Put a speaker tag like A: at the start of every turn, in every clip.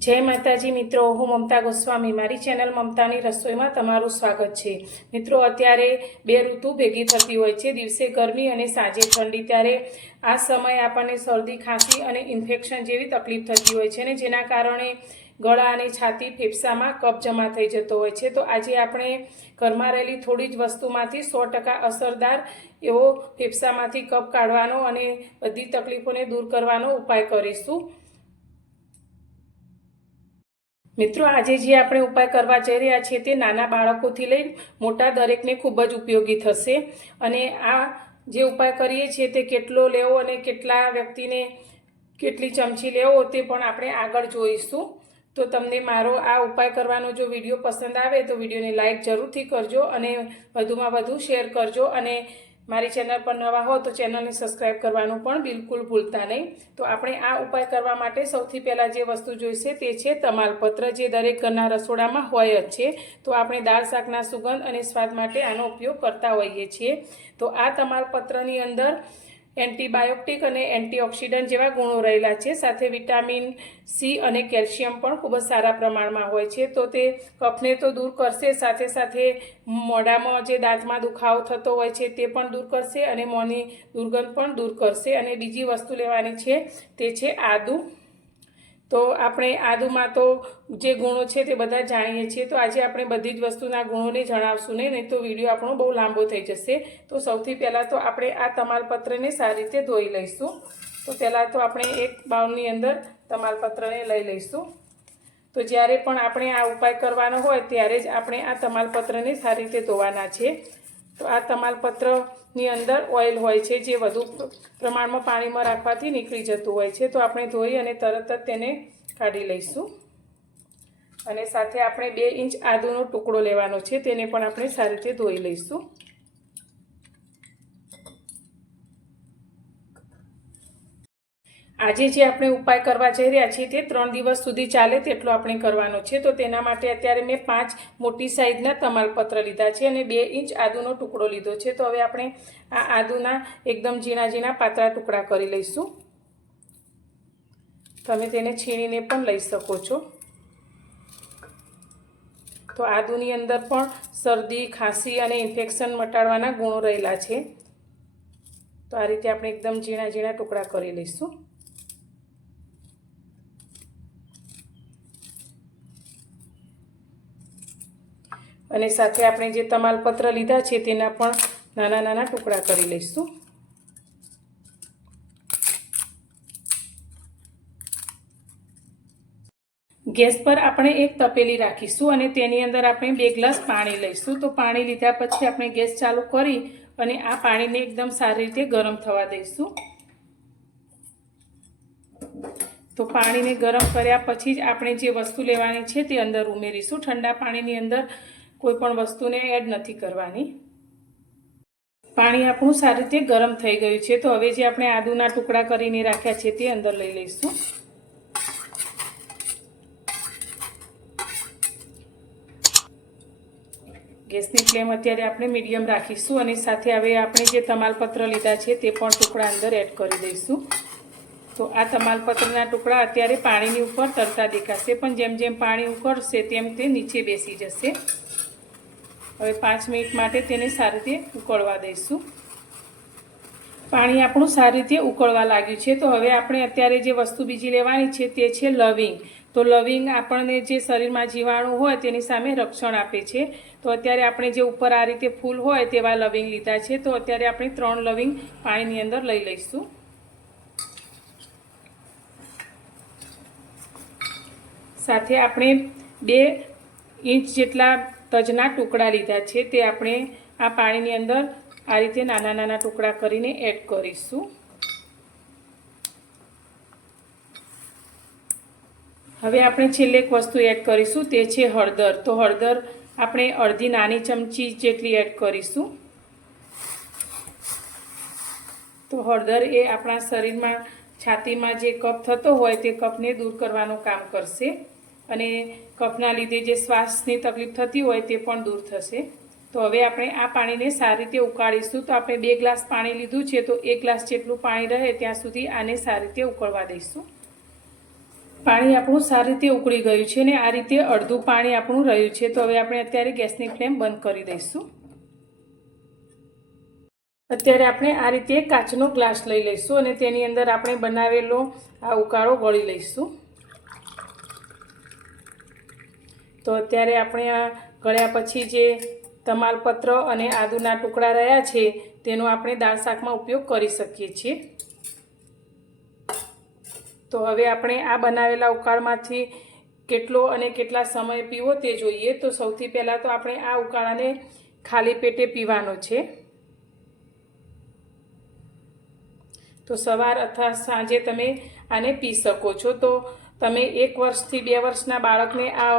A: જય માતાજી મિત્રો, હું મમતા ગોસ્વામી. મારી ચેનલ મમતાની રસોઈમાં તમારું સ્વાગત છે. મિત્રો, અત્યારે બે ઋતુ ભેગી થતી હોય છે. દિવસે ગરમી અને સાંજે ઠંડી. ત્યારે આ સમયે આપણને શરદી, ખાંસી અને ઇન્ફેક્શન જેવી તકલીફ થતી હોય છે ને જેના કારણે ગળા અને છાતી ફેફસામાં કફ જમા થઈ જતો હોય છે. તો આજે આપણે ઘરમાં રહેલી થોડી જ વસ્તુમાંથી સો ટકા અસરદાર એવો ફેફસામાંથી કફ કાઢવાનો અને બધી તકલીફોને દૂર કરવાનો ઉપાય કરીશું. મિત્રો, આજે જે આપણે ઉપાય કરવા જઈ રહ્યા છીએ તે નાના બાળકોથી લઈ મોટા દરેકને ખૂબ જ ઉપયોગી થશે. અને આ જે ઉપાય કરીએ છીએ તે કેટલો લેવો અને કેટલા વ્યક્તિને કેટલી ચમચી લેવો તે પણ આપણે આગળ જોઈશું. તો તમને મારો આ ઉપાય કરવાનો જો વીડિયો પસંદ આવે તો વિડીયોને લાઈક જરૂરથી કરજો અને વધુમાં વધુ શેર કરજો અને મારી ચેનલ પર નવા હો તો ચેનલને સબસ્ક્રાઈબ કરવાનું પણ બિલકુલ ભૂલતા નહીં. તો આપણે આ ઉપાય કરવા માટે સૌથી પહેલાં જે વસ્તુ જોઈશે તે છે તમાલપત્ર જે દરેક ઘરના રસોડામાં હોય જ છે. તો આપણે દાળ શાકના સુગંધ અને સ્વાદ માટે આનો ઉપયોગ કરતા હોઈએ છીએ. તો આ તમાલપત્રની અંદર એન્ટીબાયોટિક અને એન્ટીઓક્સિડન્ટ જેવા ગુણો રહેલા છે. સાથે વિટામિન સી અને કેલ્શિયમ પણ ખૂબ જ સારા પ્રમાણમાં હોય છે. તો તે કફને તો દૂર કરશે, સાથે સાથે મોઢામાં જે દાંતમાં દુખાવો થતો હોય છે તે પણ દૂર કરશે અને મોંની દુર્ગંધ પણ દૂર કરશે. અને બીજી વસ્તુ લેવાની છે તે છે આદુ તો આપણે આદુમાં તો જે ગુણો છે તે બધા જાણીએ છીએ. તો આજે આપણે બધી જ વસ્તુના ગુણોને જણાવશું નહીં નહીં તો વીડિયો આપણો બહુ લાંબો થઈ જશે. તો સૌથી પહેલાં તો આપણે આ તમાલપત્રને સારી રીતે ધોઈ લઈશું. તો પહેલાં તો આપણે એક બાઉલની અંદર તમાલપત્રને લઈ લઈશું. તો જ્યારે પણ આપણે આ ઉપાય કરવાનો હોય, ત્યારે જ આપણે આ તમાલપત્રને સારી રીતે ધોવાના છે. તો આ તમાલપત્રની અંદર ઓઇલ હોય છે, જે વધુ પ્રમાણમાં પાણીમાં રાખવાથી નીકળી જતું હોય છે. તો આપણે ધોઈ અને તરત જ તેને કાઢી લઈશું. અને સાથે આપણે બે ઇંચ આદુનો ટુકડો લેવાનો છે, તેને પણ આપણે સારી રીતે ધોઈ લઈશું. આજે જે આપણે ઉપાય કરવા જઈ રહ્યા છીએ તે ત્રણ દિવસ સુધી ચાલે તેટલો આપણે કરવાનો છે. તો તેના માટે અત્યારે મેં પાંચ મોટી સાઈઝના તમાલપત્ર લીધા છે અને બે ઇંચ આદુનો ટુકડો લીધો છે. તો હવે આપણે આ આદુના એકદમ ઝીણા ઝીણા પાતળા ટુકડા કરી લઈશું. તમે તેને છીણીને પણ લઈ શકો છો. તો આદુની અંદર પણ શરદી, ખાંસી અને ઇન્ફેક્શન મટાડવાના ગુણો રહેલા છે. તો આ રીતે આપણે એકદમ ઝીણા ઝીણા ટુકડા કરી લઈશું. અને સાથે આપણે જે તમાલપત્ર લીધા છે તેના પણ નાના નાના ટુકડા કરી લઈશું. ગેસ પર આપણે એક તપેલી રાખીશું અને તેની અંદર આપણે બે ગ્લાસ પાણી લઈશું. તો પાણી લીધા પછી આપણે ગેસ ચાલુ કરી અને આ પાણીને એકદમ સારી રીતે ગરમ થવા દઈશું. તો પાણીને ગરમ કર્યા પછી જ આપણે જે વસ્તુ લેવાની છે તે અંદર ઉમેરીશું. ઠંડા પાણીની અંદર કોઈ પણ વસ્તુને એડ નથી કરવાની. પાણી આપણું સારી રીતે ગરમ થઈ ગયું છે, તો હવે જે આપણે આદુના ટુકડા કરીને રાખ્યા છે, તે અંદર લઈ લઈશું. ગેસની ફ્લેમ અત્યારે આપણે મીડિયમ રાખીશું અને સાથે હવે આપણે જે તમાલપત્ર લીધા છે, તે પણ ટુકડા અંદર એડ કરી દઈશું. તો આ તમાલપત્રના ટુકડા અત્યારે પાણીની ઉપર તરતા દેખાશે, પણ જેમ જેમ પાણી ઉકળશે, તેમ તે નીચે બેસી જશે. હવે પાંચ મિનિટ માટે તેને સારી રીતે ઉકળવા દઈશું. પાણી આપણું સારી રીતે ઉકળવા લાગ્યું છે. તો હવે આપણે અત્યારે જે વસ્તુ બીજી લેવાની છે તે છે લવિંગ. તો લવિંગ આપણને જે શરીરમાં જીવાણુ હોય તેની સામે રક્ષણ આપે છે. તો અત્યારે આપણે જે ઉપર આ રીતે ફૂલ હોય તેવા લવિંગ લીધા છે. તો અત્યારે આપણે ત્રણ લવિંગ પાણીની અંદર લઈ લઈશું. સાથે આપણે બે ઇંચ જેટલા તજના ટુકડા લીધા છે તે આપણે આ પાણીની અંદર આ રીતે નાના નાના ટુકડા કરીને એડ કરીશું. હવે આપણે છેલ્લે એક વસ્તુ એડ કરીશું, તે છે હળદર. તો હળદર આપણે અડધી નાની ચમચી જેટલી એડ કરીશું. તો હળદર એ આપણા શરીરમાં છાતીમાં જે કફ થતો હોય તે કફને દૂર કરવાનું કામ કરશે. અને કફના લીધે જે શ્વાસની તકલીફ થતી હોય તે પણ દૂર થશે. તો હવે આપણે આ પાણીને સારી રીતે ઉકાળીશું. તો આપણે બે ગ્લાસ પાણી લીધું છે, તો એક ગ્લાસ જેટલું પાણી રહે ત્યાં સુધી આને સારી રીતે ઉકળવા દઈશું. પાણી આપણું સારી રીતે ઉકળી ગયું છે ને આ રીતે અડધું પાણી આપણું રહ્યું છે. તો હવે આપણે અત્યારે ગેસની ફ્લેમ બંધ કરી દઈશું. અત્યારે આપણે આ રીતે કાચનો ગ્લાસ લઈ લઈશું અને તેની અંદર આપણે બનાવેલો આ ઉકાળો ગળી લઈશું. તો અત્યારે આપણે આ ગળ્યા પછી જે તમાલપત્ર અને આદુના ટુકડા રહ્યા છે, તેનો આપણે દાળ શાકમાં ઉપયોગ કરી શકીએ છીએ. તો હવે આપણે આ બનાવેલા ઉકાળમાંથી કેટલો અને કેટલા સમય પીવો તે જોઈએ. તો સૌથી પહેલાં તો આપણે આ ઉકાળાને ખાલી પેટે પીવાનો છે. તો સવાર અથવા સાંજે તમે આને પી શકો છો. તો તમે એક વર્ષથી બે વર્ષના બાળકને આ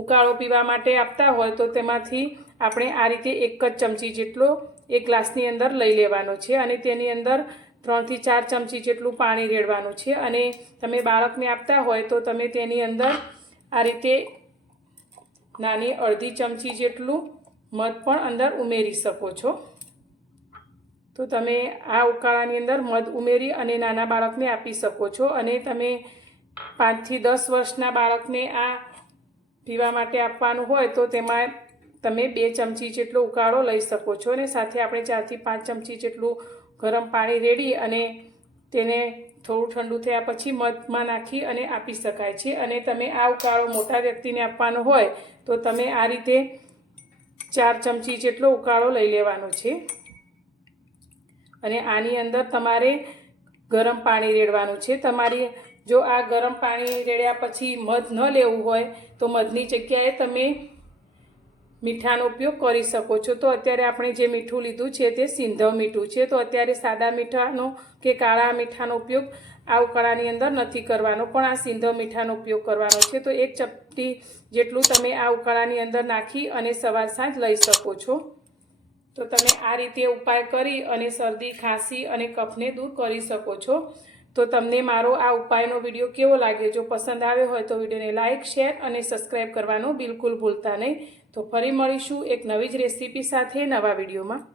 A: ઉકાળો પીવા માટે આપતા હોય તો તેમાંથી આપણે આ રીતે એક જ ચમચી જેટલો એક ગ્લાસની અંદર લઈ લેવાનો છે અને તેની અંદર ત્રણથી ચાર ચમચી જેટલું પાણી રેડવાનું છે અને તમે બાળકને આપતા હોય તો તમે તેની અંદર આ રીતે નાની અડધી ચમચી જેટલું મધ પણ અંદર ઉમેરી શકો છો. તો તમે આ ઉકાળાની અંદર મધ ઉમેરી અને નાના બાળકને આપી શકો છો અને તમે પાંચથી દસ વર્ષના બાળકને આ પીવા માટે આપવાનું હોય તો તેમાં તમે બે ચમચી જેટલો ઉકાળો લઈ શકો છો અને સાથે આપણે ચારથી પાંચ ચમચી જેટલું ગરમ પાણી રેડી અને તેને થોડું ઠંડુ થયા પછી મધમાં નાખી અને આપી શકાય છે. અને તમે આ ઉકાળો મોટા વ્યક્તિને આપવાનો હોય તો તમે આ રીતે ચાર ચમચી જેટલો ઉકાળો લઈ લેવાનો છે. અને આની અંદર તમારે ગરમ પાણી રેડવાનું છે. તમારી જો આ ગરમ પાણી રેડ્યા પછી મધ ન લેવું હોય તો મધની જગ્યાએ તમે મીઠાનો ઉપયોગ કરી શકો છો. તો અત્યારે આપણે જે મીઠું લીધું છે તે સિંધવ મીઠું છે. તો અત્યારે સાદા મીઠાનો કે કાળા મીઠાનો ઉપયોગ આ ઉકાળાની અંદર નથી કરવાનો. પણ આ સિંધવ મીઠાનો ઉપયોગ કરવાનો છે. તો એક ચપટી જેટલું તમે આ ઉકાળાની અંદર નાખી અને સવાર સાંજ લઈ શકો છો. તો તમે આ રીતે ઉપાય કરી અને શરદી, ખાંસી અને કફને દૂર કરી શકો છો. તો તમને મારો આ ઉપાયનો વીડિયો કેવો લાગ્યો જો પસંદ આવ્યો હોય તો વિડીયોને લાઇક, શેર અને સબસ્ક્રાઈબ કરવાનું બિલકુલ ભૂલતા નહીં. તો ફરી મળીશું એક નવી જ રેસીપી સાથે નવા વિડીયોમાં.